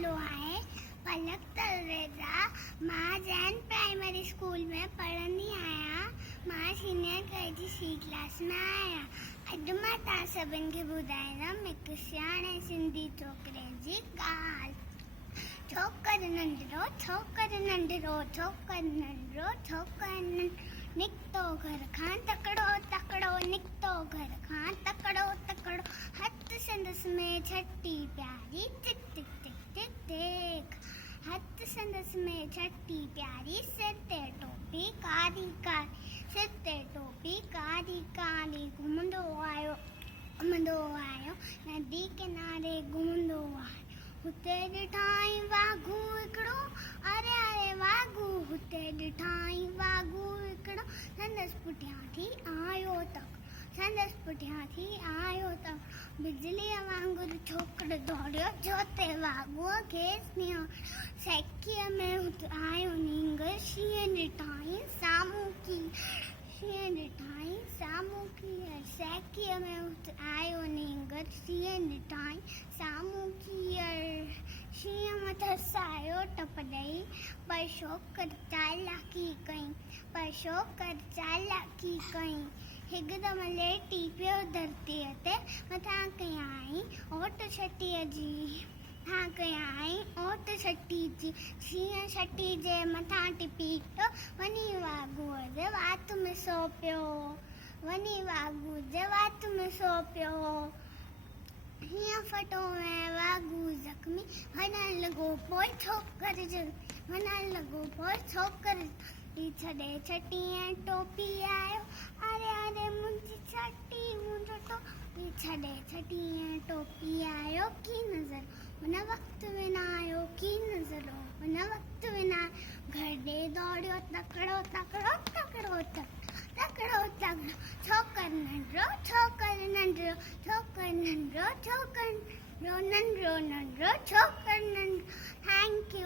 नालो आहे पलक तलरेजा। मां Jain primary school में पढ़ंदी आहियां। मां सीनियर केजी सी क्लास में आहियां। अॼु मां तव्हां सभिनि खे ॿुधाईंदमि हिकु सियाणे सिंधी छोकिरे जी ॻाल्हि। छोकिरो नंढड़ो निकितो घर खां तकिड़ो निकितो घर खां तकिड़ो हथ संदसि में छटी प्यारी टिक टिक टिक टिक देख। हथ संदसि में छटी प्यारी सिर ते टोपी कारी कारी घुमंदो आयो नदी किनारे घुमंदो आयो। हुते ॾिठाई वाघू हिकिड़ो अरे वाघू हुते ॾिठाई वाघू हिकिड़ो संदसि पुठियां थी आयो त बिजलीअ वांगुरु छोकिरो दौड़ियो जो ते वाघूअ खे सेकीअ में हुते आयो नींगर शींहं ॾिठाई साम्हूं कीअं सेकीअ में हुते आयो नींगर शींहं ॾिठाई साम्हूं कीअं शींहं मथसि आयो टप ॾेई पर छोकिर चालाकी कई हिकदमि लेटी पियो धरतीअ ते मथां कयाई ओट छटी जी शींहं छटी जे मथां टिपी पियो वञी वाघूअ जे वात में सो पियो हीअं फटो में वाघू ज़ख़्मी वञण लॻो पोइ छोकर छॾे छटी ऐं टोपी आयो अरे मुंहिंजी छटी मुंहिंजो टोपी छॾे छटी ऐं टोपी आयो की नज़र हुन वक़्तु विना घर ॾे दौड़ियो तकिड़ो छोकर नंढड़ो थैंक यू।